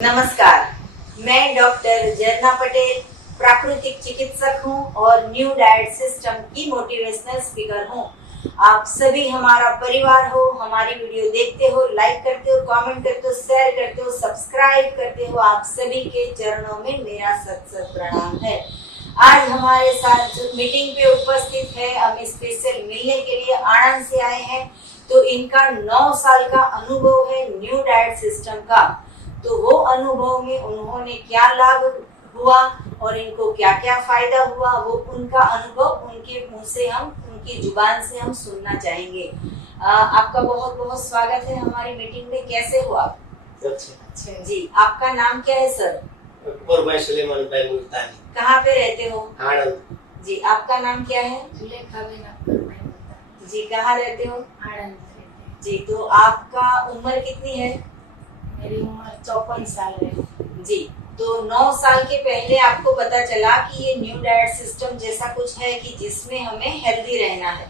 नमस्कार, मैं डॉक्टर जरना पटेल प्राकृतिक चिकित्सक हूँ और न्यू डाइट सिस्टम की मोटिवेशनल स्पीकर हूँ। आप सभी हमारा परिवार हो, हमारी वीडियो देखते हो, लाइक करते हो, कमेंट करते हो, शेयर करते हो, सब्सक्राइब करते हो। आप सभी के चरणों में मेरा सत प्रणाम है। आज हमारे साथ जो मीटिंग पे उपस्थित है, हम स्पेशल मिलने के लिए आनंद से आए हैं। तो इनका 9 साल का अनुभव है न्यू डाइट सिस्टम का। तो वो अनुभव में उन्होंने क्या लाभ हुआ और इनको क्या क्या फायदा हुआ, वो उनका अनुभव उनके मुंह से हम, उनकी जुबान से हम सुनना चाहेंगे। आपका बहुत बहुत स्वागत है हमारी मीटिंग में। कैसे हो आप? अच्छा जी, आपका नाम क्या है सर? और मैं सुलेमान भाई मुल्तानी। कहाँ पे रहते हो? आनंद। जी, आपका नाम क्या है? जी, कहाँ रहते हो? आनंद। जी, तो आपका उम्र कितनी है? मेरी उम्र 54 साल है। जी, तो 9 साल के पहले आपको पता चला कि ये न्यू डाइट सिस्टम जैसा कुछ है कि जिसमें हमें हेल्दी रहना है।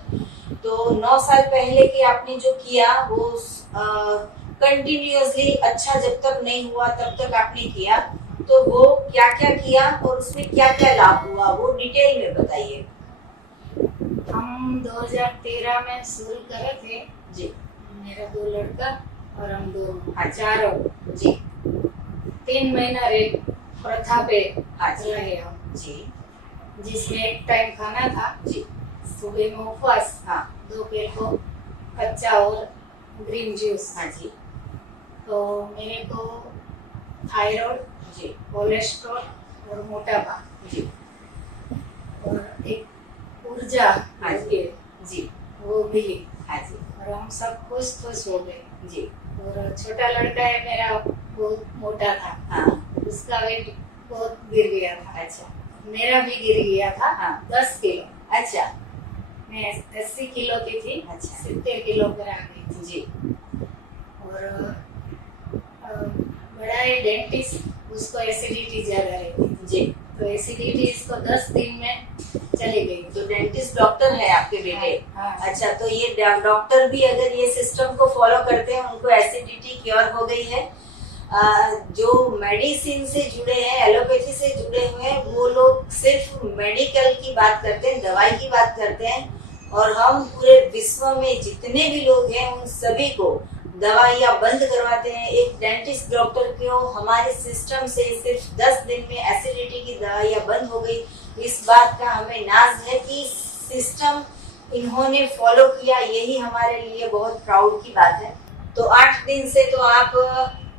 तो 9 साल पहले के आपने जो किया वो कंटिन्यूअसली अच्छा जब तक नहीं हुआ तब तक आपने किया, तो वो क्या क्या किया और उसमें क्या क्या लाभ हुआ, वो डिटेल में बताइए। हम 2013 में शुरू करे थे। जी, मेरा 2 लड़का और हम 2 हाँ, चारों। जी, 3 महीना रे प्रथा पे हाँ जी, रहे हम, जी, जिसमें एक टाइम खाना था। जी, सुबह में उपवास, हाँ, दोपहर को कच्चा और ग्रीन जूस। हाँ जी, तो मेरे को थायराइड, जी, कोलेस्ट्रॉल और मोटापा जी, और एक ऊर्जा, हाँ जी, जी, वो मिली हाँ जी, और हम सब खुश हो गए। जी, और छोटा लड़का है मेरा, बहुत मोटा था। हाँ, उसका वेट बहुत गिर गया था। अच्छा, मेरा भी गिर गया था। हाँ, 10 किलो। अच्छा, मैं 80 किलो की थी, अच्छा, 70 किलो पर आ गई थी। जी, और बड़ा है डेंटिस्ट, उसको एसिडिटी ज्यादा रहती थी। जी, तो एसिडिटी इसको 10 दिन में चली गई। तो डेंटिस्ट डॉक्टर है आपके बेटे? हाँ। अच्छा, तो ये डॉक्टर भी अगर ये सिस्टम को फॉलो करते हैं, उनको एसिडिटी क्योर हो गई है। जो मेडिसिन से जुड़े हैं, एलोपैथी से जुड़े हुए हैं, वो लोग सिर्फ मेडिकल की बात करते हैं, दवाई की बात करते हैं। और हम पूरे विश्व में जितने भी लोग हैं उन सभी को दवाइयाँ बंद करवाते हैं। एक डेंटिस्ट डॉक्टर को हमारे सिस्टम से सिर्फ 10 दिन में एसिडिटी की दवाइयाँ बंद हो गई। इस बात का हमें नाज है कि सिस्टम इन्होंने फॉलो किया, यही हमारे लिए बहुत प्राउड की बात है। तो 8 दिन से तो आप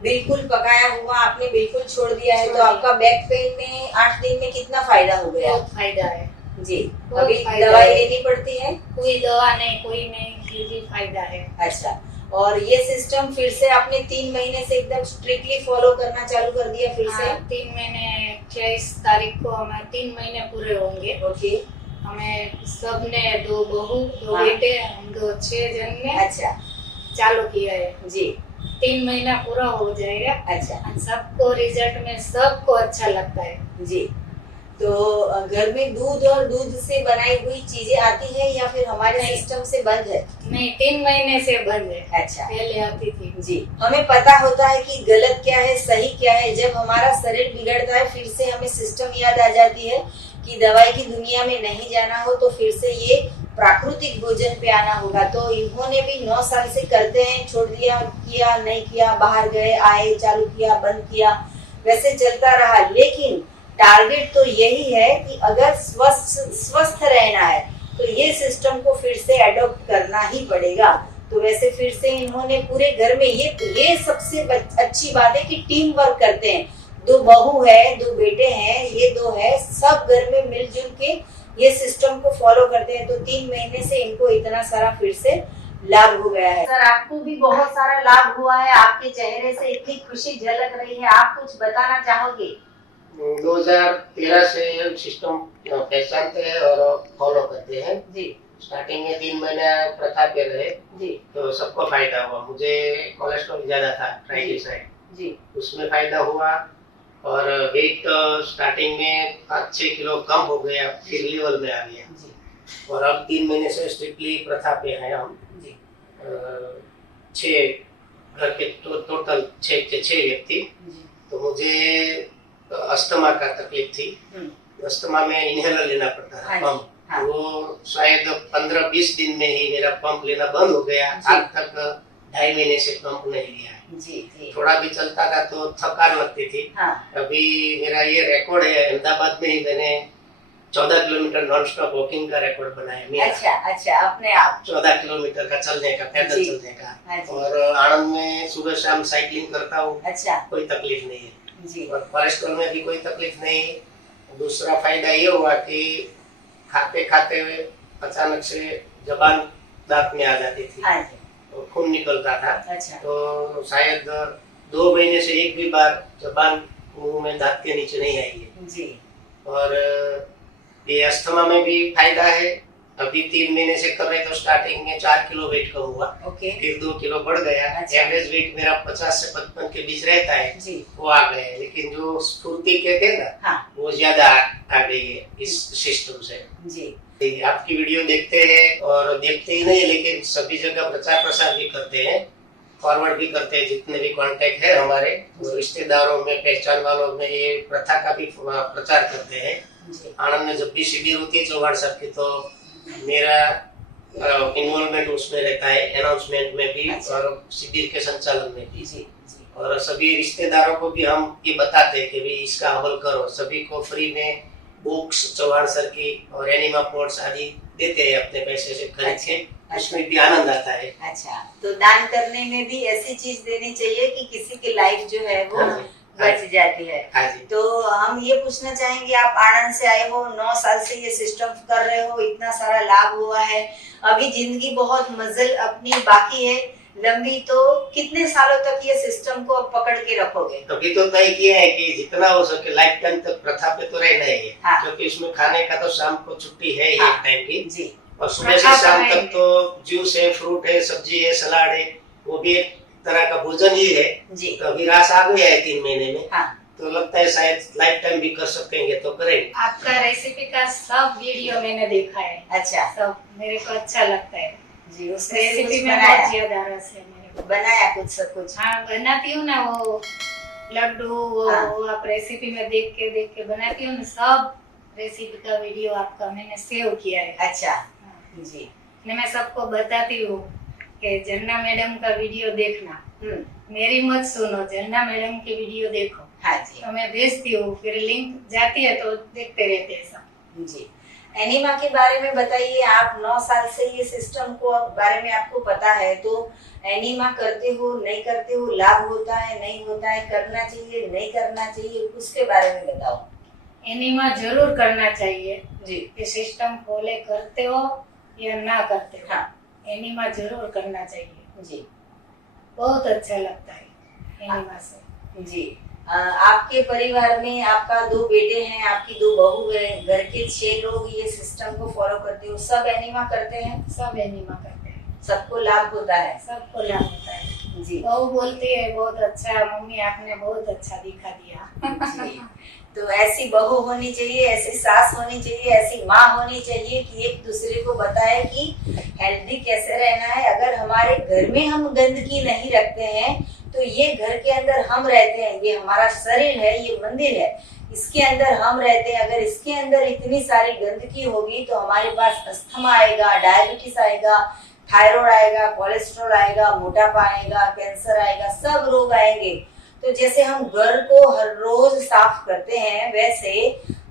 बिल्कुल पकाया हुआ आपने बिल्कुल छोड़ दिया है, तो आपका बैक पेन में 8 दिन में कितना फायदा हो गया? बहुत फायदा है जी, बहुत अभी फायदा दवाई है। लेनी पड़ती है? कोई दवा नहीं, कोई नहीं, ये भी फायदा है। अच्छा, और ये सिस्टम फिर से आपने 3 महीने से एकदम स्ट्रिक्टली फॉलो करना चालू कर दिया फिर से? 3 महीने 23 तारीख को हमें 3 महीने पूरे होंगे। ओके, हमें सबने 2 बहू 2 हाँ। बेटे, हम 6 जन ने अच्छा, चालू किया है। जी, 3 महीना पूरा हो जाएगा। अच्छा, सबको रिजल्ट में सबको अच्छा लगता है। जी। तो घर में दूध और दूध से बनाई हुई चीजें आती है या फिर हमारे नहीं। सिस्टम से बंद है? नहीं, 3 महीने से बंद है। अच्छा, पहले आती थी। जी, हमें पता होता है कि गलत क्या है, सही क्या है। जब हमारा शरीर बिगड़ता है, फिर से हमें सिस्टम याद आ जाती है कि दवाई की दुनिया में नहीं जाना हो तो फिर से ये प्राकृतिक भोजन पे आना होगा। तो इन्होंने भी 9 साल से करते हैं, छोड़ दिया, किया नहीं किया, बाहर गए आए, चालू किया बंद किया, वैसे चलता रहा। लेकिन टारगेट तो यही है कि अगर स्वस्थ रहना है तो ये सिस्टम को फिर से अडॉप्ट करना ही पड़ेगा। तो वैसे फिर से इन्होंने पूरे घर में ये सबसे अच्छी बात है कि टीम वर्क करते हैं। 2 बहू है, 2 बेटे हैं, ये 2 है, सब घर में मिलजुल के ये सिस्टम को फॉलो करते हैं। तो 3 महीने से इनको इतना सारा फिर से लाभ हो गया है। सर, आपको भी बहुत सारा लाभ हुआ है, आपके चेहरे से इतनी खुशी झलक रही है, आप कुछ बताना चाहोगे? 2013 से सिस्टम पहचानते हैं और फॉलो करते हैं। जी, स्टार्टिंग में 3 महीने प्रथा पे रहे, जी, तो सबको फायदा हुआ। मुझे कोलेस्ट्रॉल ज्यादा था, ट्राइग्लिसराइड, जी, उसमें फायदा हुआ। और वेट स्टार्टिंग में 5-6 किलो कम हो गया, फिर लेवल में आ गया। जी, और अब 3 महीने से स्ट्रिक्टली प्रथा पे हैं हम। जी, 6 घर के टोटल 6 व्यक्ति, जी, तो मुझे अस्थमा का तकलीफ थी। अस्थमा में इनहेलर लेना पड़ता था, पंप। हाँ। वो शायद 15-20 दिन में ही मेरा पंप लेना बंद हो गया। आज तक 2.5 महीने से पंप नहीं लिया है। जी। थोड़ा भी चलता था तो थकान लगती थी। हाँ। अभी मेरा ये रिकॉर्ड है, अहमदाबाद में ही मैंने 14 किलोमीटर नॉन स्टॉप वॉकिंग का रिकॉर्ड बनाया मेरा। अच्छा, अपने आप 14 किलोमीटर का चलने का, पैदल चलने का। और आनंद में सुबह शाम साइकिलिंग करता हूँ। अच्छा, कोई तकलीफ नहीं है जी। और कोलेस्ट्रॉल में भी कोई तकलीफ नहीं है। दूसरा फायदा ये हुआ कि खाते खाते हुए अचानक से जबान दांत में आ जाती थी। हाँ जी। और खून निकलता था। अच्छा। तो शायद 2 महीने से एक भी बार जबान मुंह में दांत के नीचे नहीं आई है जी। और ये अस्थमा में भी फायदा है। अभी 3 महीने से कर रहे तो स्टार्टिंग में 4 किलो वेट कम हुआ। ओके। फिर 2 किलो बढ़ गया। अच्छा। एवरेज वेट मेरा 50 से 55 के बीच रहता है जी। वो आ गए। लेकिन जो स्फूर्ति कहते हैं ना, हाँ। वो ज्यादा आ गई है इस सिस्टम से। जी। आपकी वीडियो देखते हैं और देखते ही नहीं, लेकिन सभी जगह प्रचार प्रसार भी करते हैं, फॉरवर्ड भी करते हैं। जितने भी कांटेक्ट है हमारे रिश्तेदारों में, पहचान वालों में, ये प्रथा का भी प्रचार करते हैं। आनंद में जब भी शिविर होती है चौहान साहब की, तो मेरा इन्वॉल्वमेंट उसमें रहता है, अनाउंसमेंट में भी। अच्छा। और शिविर के संचालन में भी। जी। और सभी रिश्तेदारों को भी हम ये बताते हैं कि भाई इसका अमल करो। सभी को फ्री में बुक्स चौहान सर की और एनिमा पोर्ट्स आदि देते हैं अपने पैसे से खरीद के। उसमें भी आनंद आता है। अच्छा, तो दान करने में भी ऐसी चीज देनी चाहिए कि किसी की लाइफ जो है वो बच जाती है। हाँ जी। तो हम ये पूछना चाहेंगे, आप आनंद से आए हो, 9 साल से ये सिस्टम कर रहे हो, इतना सारा लाभ हुआ है, अभी जिंदगी बहुत मजल अपनी बाकी है लंबी, तो कितने सालों तक ये सिस्टम को अब पकड़ के रखोगे? अभी तो तय किया है कि जितना हो सके लाइफ टाइम तक प्रथा पे तो रहना ही है। हाँ। क्योंकि इसमें खाने का तो शाम को छुट्टी है ही। हाँ। एक टाइम की जी। और सुबह से शाम तक तो जूस है, फ्रूट है, सब्जी है, सलाद है, वो भी एक तरह का भोजन ही है जी। तो अभी रास आ गया है 3 महीने में। हाँ। तो लगता है शायद लाइफ टाइम भी कर सकेंगे तो करेंगे। आपका रेसिपी का सब वीडियो मैंने देखा है। अच्छा। सब मेरे को अच्छा लगता है जी। उस रेसिपी में बहुत ज्यादा रस है मेरे को। बनाया कुछ सब कुछ? हाँ, बनाती हूँ ना, वो लड्डू वो आप रेसिपी में देख के बनाती हूँ ना, सब रेसिपी का वीडियो आपका मैंने सेव किया है। अच्छा। जी। मैं सबको बताती हूँ कि झरना मैडम का वीडियो देखना, मेरी मत सुनो, झरना मैडम की वीडियो देखो। हाँ जी। तो मैं भेजती हूँ, फिर लिंक जाती है तो देखते रहते हैं सब। जी। एनिमा के बारे में बताइए, आप 9 साल से ये सिस्टम को बारे में आपको पता है, तो एनिमा करते हो नहीं करते हो, लाभ होता है नहीं होता है, करना चाहिए नहीं करना चाहिए, उसके बारे में बताओ। एनिमा जरूर करना चाहिए जी। ये सिस्टम फॉलो करते हो या ना करते हो। हाँ। एनिमा जरूर करना चाहिए जी। बहुत अच्छा लगता है एनिमा से। जी। आपके परिवार में आपका 2 बेटे हैं, आपकी 2 बहू है, घर के 6 लोग ये सिस्टम को फॉलो करते हो, सब एनिमा करते हैं? सब एनिमा करते हैं। सबको लाभ होता है? सबको लाभ होता है जी। बहू बोलती है बहुत अच्छा मम्मी, आपने बहुत अच्छा दिखा दिया। जी। तो ऐसी बहू होनी चाहिए, ऐसी सास होनी चाहिए, ऐसी माँ होनी चाहिए कि एक दूसरे को बताए कि हेल्दी कैसे रहना है। अगर हमारे घर में हम गंदगी नहीं रखते हैं तो ये घर के अंदर हम रहते हैं, ये हमारा शरीर है, ये मंदिर है, इसके अंदर हम रहते हैं। अगर इसके अंदर इतनी सारी गंदगी होगी तो हमारे पास अस्थमा आएगा, डायबिटीज आएगा, थायराइड आएगा, कोलेस्ट्रॉल आएगा, मोटापा आएगा, कैंसर आएगा, सब रोग आएंगे। तो जैसे हम घर को हर रोज साफ करते हैं, वैसे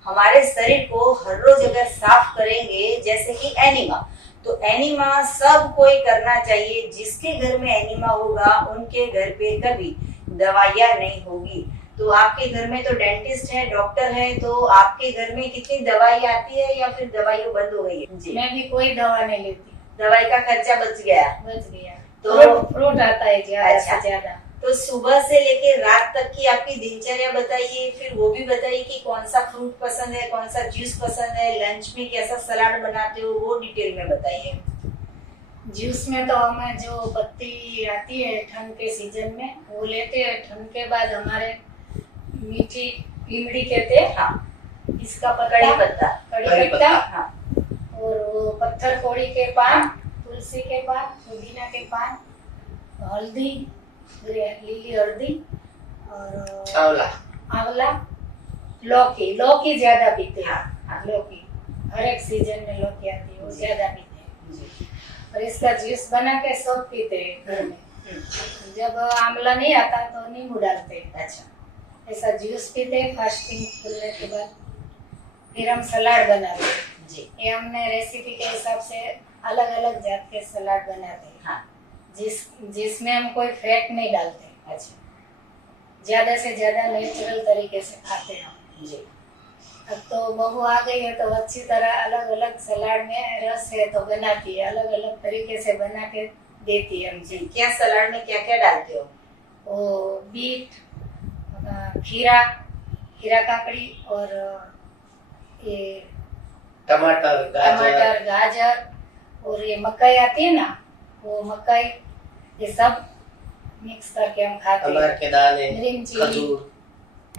हमारे शरीर को हर रोज अगर साफ करेंगे, जैसे कि एनिमा, तो एनिमा सब कोई करना चाहिए। जिसके घर में एनिमा होगा उनके घर पे कभी दवाइयाँ नहीं होगी। तो आपके घर में तो डेंटिस्ट है, डॉक्टर है, तो आपके घर में कितनी दवाई आती है या फिर दवाइयाँ बंद हो गई है? जी। मैं भी कोई दवा नहीं लेती, दवाई का खर्चा बच गया? तो फ्रूट आता है ज्यादा से ज्यादा। तो सुबह से लेके रात तक की आपकी दिनचर्या बताइए, फिर वो भी बताइए कि कौन सा फ्रूट पसंद है, कौन सा जूस पसंद है, लंच में कैसा सलाद बनाते हो, वो डिटेल में बताइए। जूस में तो हमें जो पत्ती आती है ठंड के सीजन में वो लेते हैं। ठंड के बाद हमारे मीठी इमली कहते हैं, हाँ। इसका कड़ी पत्ता, हाँ। और वो पत्थर कोड़ी के पान, तुलसी के पान, पुदीना के पान, हल्दी, लीली हल्दी और आंवला। आंवला, लौकी ज्यादा पीते हैं। हाँ। लौकी हर एक सीजन में लौकी आती है, वो ज्यादा पीते हैं। जी। और इसका जूस बना के सब पीते हैं घर में। जब आंवला नहीं आता तो नींबू डालते हैं। अच्छा। ऐसा जूस पीते हैं फास्टिंग खुलने के बाद। फिर हम सलाद बनाते हैं। जी। ये हमने रेसिपी के हिसाब से अलग अलग जात के सलाद बनाते हैं। हाँ। जिसमें हम कोई फैट नहीं डालते। अच्छा। ज्यादा से ज्यादा नेचुरल तरीके से खाते हैं हम। जी। अब तो बहू आ गई है तो अच्छी तरह अलग अलग सलाद में रस है तो बनाती है, अलग अलग तरीके से बना के देती है जी। हमसे। क्या सलाद में क्या क्या डालते हो? वो बीट, खीरा काकड़ी और ये टमाटर, टमाटर, गाजर और ये मकई आती है ना, वो मकई, ये सब मिक्स करके हम खाते अनार हैं। के दाने, ग्रीन चिली, खजूर।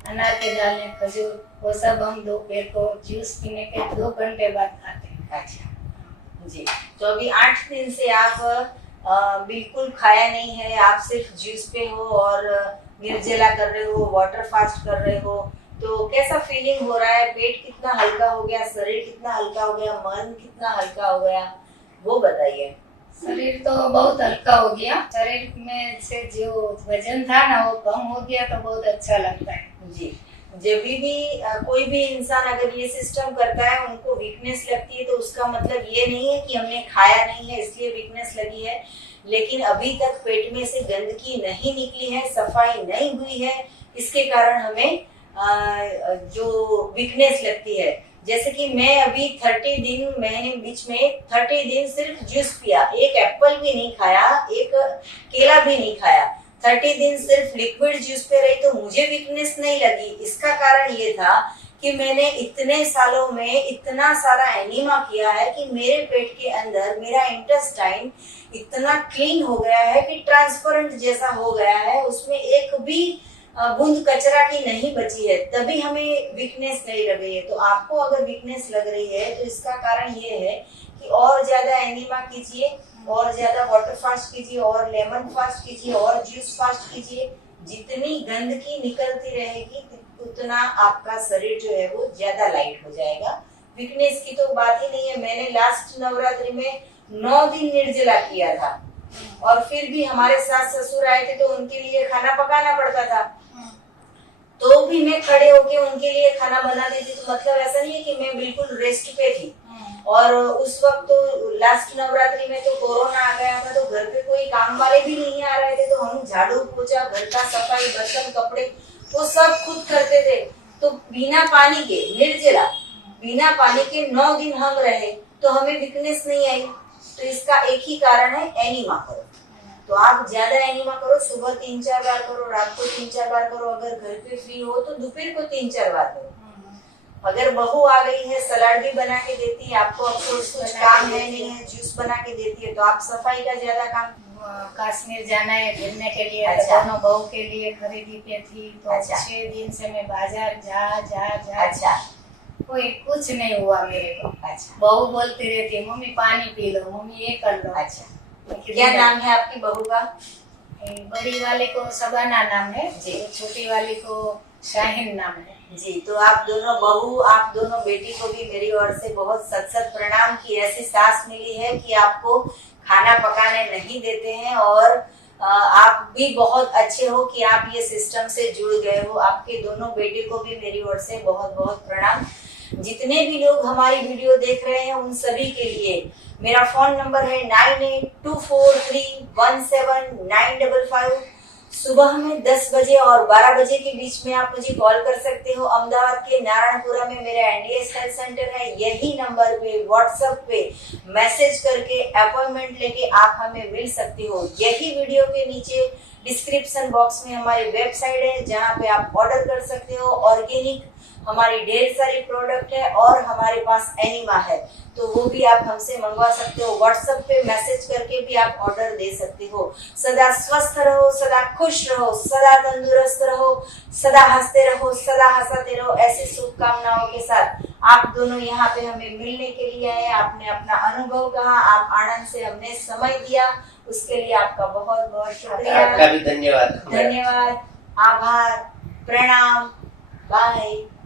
अनार के दाने, खजूर, वो सब हम दोपहर को जूस पीने के 2 घंटे बाद खाते हैं। अच्छा। जी। तो अभी 8 दिन से आप बिल्कुल खाया नहीं है, आप सिर्फ जूस पे हो और निर्जला कर रहे हो, वाटर फास्ट कर रहे हो, तो कैसा फीलिंग हो रहा है? पेट कितना हल्का हो गया, शरीर कितना हल्का हो गया, मन कितना हल्का हो गया, वो बताइए। शरीर तो बहुत हल्का हो गया। शरीर में से जो वजन था ना वो कम हो गया तो बहुत अच्छा लगता है। जी। जब भी कोई भी इंसान अगर ये सिस्टम करता है, उनको वीकनेस लगती है, तो उसका मतलब ये नहीं है कि हमने खाया नहीं है इसलिए वीकनेस लगी है, लेकिन अभी तक पेट में से गंदगी नहीं निकली है, सफाई नहीं हुई है, इसके कारण हमें जो वीकनेस लगती है। जैसे कि मैं अभी 30 दिन, मैंने बीच में 30 दिन सिर्फ जूस पिया, एक एप्पल भी नहीं खाया, एक केला भी नहीं खाया, 30 दिन सिर्फ लिक्विड जूस पे रही, तो मुझे वीकनेस नहीं लगी। इसका कारण ये था कि मैंने इतने सालों में इतना सारा एनीमा किया है कि मेरे पेट के अंदर मेरा इंटेस्टाइन इतना क्लीन हो गया है कि ट्रांसपेरेंट जैसा हो गया है, उसमें एक भी बूंद कचरा की नहीं बची है, तभी हमें वीकनेस नहीं लग रही है। तो आपको अगर वीकनेस लग रही है तो इसका कारण ये है कि और ज्यादा एनीमा कीजिए, और ज्यादा वाटर फास्ट कीजिए, और लेमन फास्ट कीजिए, और जूस फास्ट कीजिए। जितनी गंदगी निकलती रहेगी उतना आपका शरीर जो है वो ज्यादा लाइट हो जाएगा। वीकनेस की तो बात ही नहीं है। मैंने लास्ट नवरात्रि में 9 दिन निर्जला किया था, और फिर भी हमारे सास ससुर आए थे तो उनके लिए खाना पकाना पड़ता था, तो भी मैं खड़े होके उनके लिए खाना बना देती। तो मतलब ऐसा नहीं है कि मैं बिल्कुल रेस्ट पे थी। और उस वक्त तो लास्ट नवरात्रि में तो कोरोना आ गया था, तो घर पे कोई काम वाले भी नहीं आ रहे थे, तो हम झाड़ू पोछा, घर का सफाई, बर्तन, कपड़े वो सब खुद करते थे। तो बिना पानी के निर्जला, बिना पानी के 9 दिन हम रहे, तो हमें वीकनेस नहीं आई। तो इसका एक ही कारण है, एनीमा करो। तो आप ज्यादा एनीमा करो, सुबह 3-4 बार करो, रात को 3-4 बार करो, अगर घर पे फ्री हो तो दोपहर को 3-4 बार करो। अगर बहू आ गई है, सलाद भी बना के देती है आपको, कुछ काम है नहीं है, जूस बना के देती है, तो आप सफाई का ज्यादा काम। कश्मीर जाना है घूमने के लिए, अच्छा। दोनों बहू के लिए खरीदी पे थी, तो अच्छा। 6 दिन से मैं बाजार जा अच्छा। कोई कुछ नहीं हुआ मेरे को। अच्छा। बहू बोलती रहती है, मम्मी पानी पी लो, मम्मी ये कर लो। अच्छा। क्या नाम है आपकी बहू का? बड़ी वाले को शबाना नाम है जी। छोटी वाली को शाहीन नाम है जी। तो आप दोनों बहू, आप दोनों बेटी को भी मेरी ओर से बहुत सत सत प्रणाम की ऐसी सास मिली है कि आपको खाना पकाने नहीं देते हैं, और आप भी बहुत अच्छे हो कि आप ये सिस्टम से जुड़ गए हो। आपके दोनों बेटे को भी मेरी ओर से बहुत बहुत प्रणाम। जितने भी लोग हमारी वीडियो देख रहे हैं उन सभी के लिए मेरा फोन नंबर है 9824317955। सुबह में 10 बजे और 12 बजे के बीच में आप मुझे कॉल कर सकते हो। अहमदाबाद के नारायणपुरा में मेरा एनडीएस हेल्थ सेंटर है। यही नंबर पे व्हाट्सएप पे मैसेज करके अपॉइंटमेंट लेके आप हमें मिल सकते हो। यही वीडियो के नीचे डिस्क्रिप्शन बॉक्स में हमारी वेबसाइट है, जहाँ पे आप ऑर्डर कर सकते हो। ऑर्गेनिक हमारी ढेर सारी प्रोडक्ट है, और हमारे पास एनिमा है, तो वो भी आप हमसे मंगवा सकते हो। व्हाट्सएप पे मैसेज करके भी आप ऑर्डर दे सकते हो। सदा स्वस्थ रहो, सदा खुश रहो, सदा तंदुरुस्त रहो, सदा हंसते रहो, सदा हंसाते रहो, ऐसी शुभकामनाओं के साथ आप दोनों यहाँ पे हमें मिलने के लिए आए। आपने अपना अनुभव कहा, आप आनंद से हमने समय दिया, उसके लिए आपका बहुत बहुत शुक्रिया। आपका भी धन्यवाद। धन्यवाद। आभार, प्रणाम, बाय।